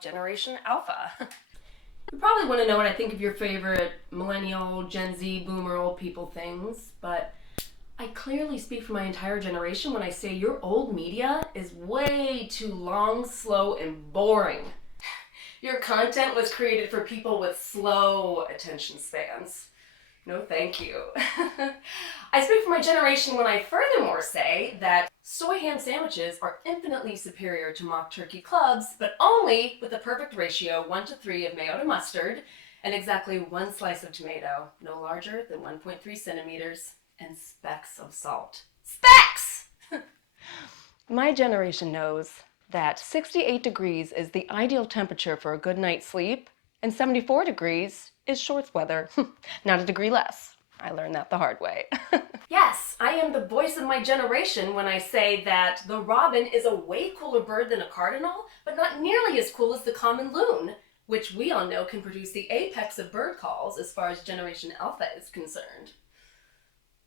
have Generation Alpha. You probably want to know what I think of your favorite millennial, Gen Z, boomer, old people things, but I clearly speak for my entire generation when I say your old media is way too long, slow, and boring. Your content was created for people with slow attention spans. No, thank you. I speak for my generation when I furthermore say that soy ham sandwiches are infinitely superior to mock turkey clubs, but only with the perfect ratio 1:3 of mayo to mustard and exactly 1 slice of tomato, no larger than 1.3 centimeters, and specks of salt. Specks! My generation knows that 68 degrees is the ideal temperature for a good night's sleep, and 74 degrees is shorts weather. Not a degree less. I learned that the hard way. Yes, I am the voice of my generation when I say that the robin is a way cooler bird than a cardinal, but not nearly as cool as the common loon, which we all know can produce the apex of bird calls as far as Generation Alpha is concerned.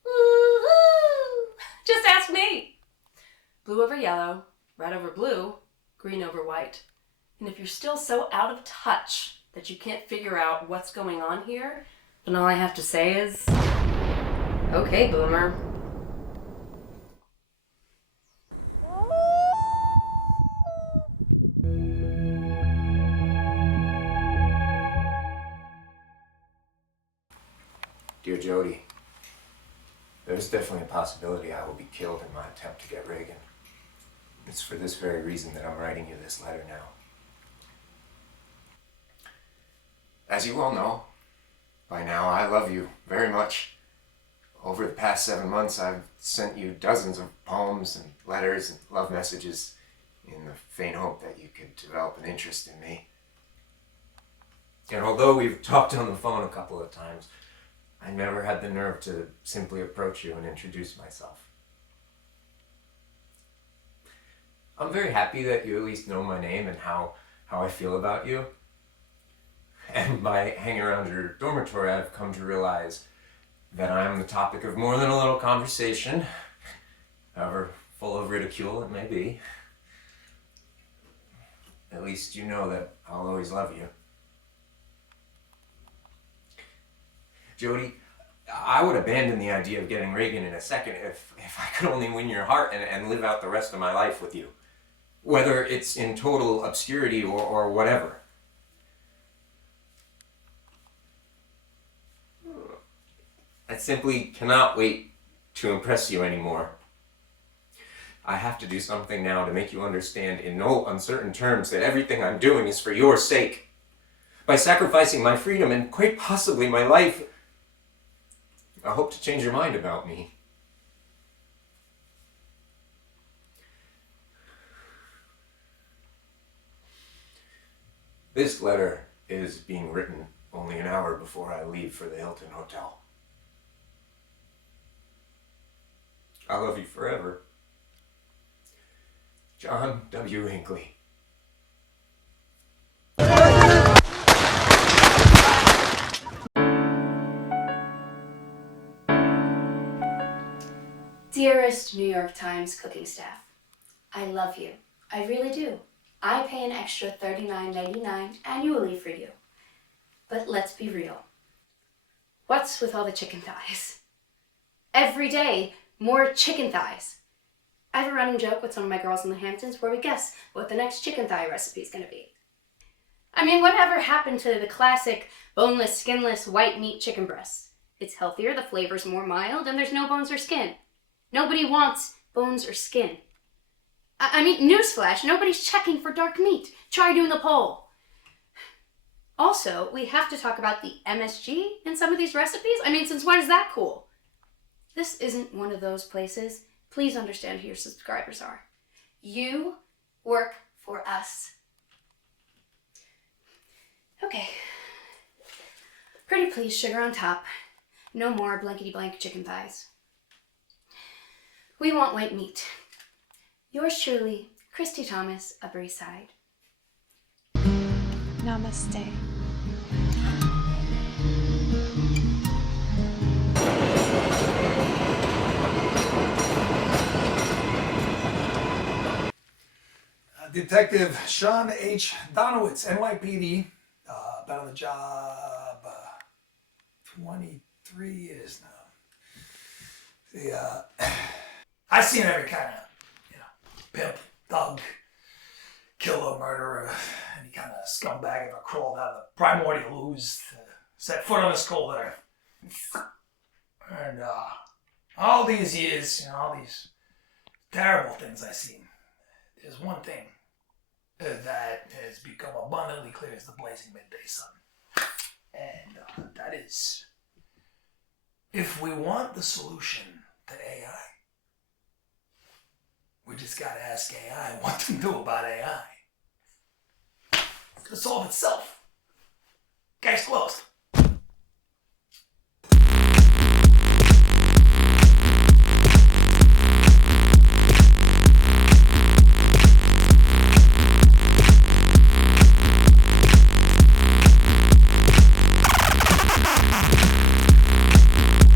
Woo-hoo! Just ask me. Blue over yellow, red over blue, green over white. And if you're still so out of touch that you can't figure out what's going on here, then all I have to say is, okay, boomer. Dear Jody, there's definitely a possibility I will be killed in my attempt to get Reagan. It's for this very reason that I'm writing you this letter now. As you all know, by now I love you very much. Over the past 7 months, I've sent you dozens of poems and letters and love messages in the faint hope that you could develop an interest in me. And although we've talked on the phone a couple of times, I never had the nerve to simply approach you and introduce myself. I'm very happy that you at least know my name and how I feel about you. And by hanging around your dormitory, I've come to realize that I'm the topic of more than a little conversation, however full of ridicule it may be. At least you know that I'll always love you. Jody, I would abandon the idea of getting Reagan in a second if I could only win your heart and live out the rest of my life with you. Whether it's in total obscurity or whatever. I simply cannot wait to impress you anymore. I have to do something now to make you understand in no uncertain terms that everything I'm doing is for your sake. By sacrificing my freedom and quite possibly my life, I hope to change your mind about me. This letter is being written only an hour before I leave for the Hilton Hotel. I love you forever. John W. Hinckley. Dearest New York Times cooking staff, I love you. I really do. I pay an extra $39.99 annually for you. But let's be real. What's with all the chicken thighs? Every day, more chicken thighs. I have a running joke with some of my girls in the Hamptons where we guess what the next chicken thigh recipe is going to be. I mean, whatever happened to the classic boneless, skinless, white meat chicken breasts? It's healthier, the flavor's more mild, and there's no bones or skin. Nobody wants bones or skin. I mean, newsflash, nobody's checking for dark meat. Try doing the poll. Also, we have to talk about the MSG in some of these recipes. I mean, since when is that cool? This isn't one of those places. Please understand who your subscribers are. You work for us. Okay. Pretty please, sugar on top. No more blankety-blank chicken thighs. We want white meat. Yours truly, Christy Thomas, Upper East Side. Namaste. Detective Sean H. Donowitz, NYPD. Been on the job 23 years now. See, I've seen every kind of, pimp, thug, killer, murderer, any kind of scumbag ever crawled out of the primordial ooze to set foot on this cold earth. And all these years, all these terrible things I've seen, there's one thing that has become abundantly clear as the blazing midday sun. And that is, if we want the solution to AI, we just gotta ask AI what to do about AI. It's gonna solve itself. Case closed.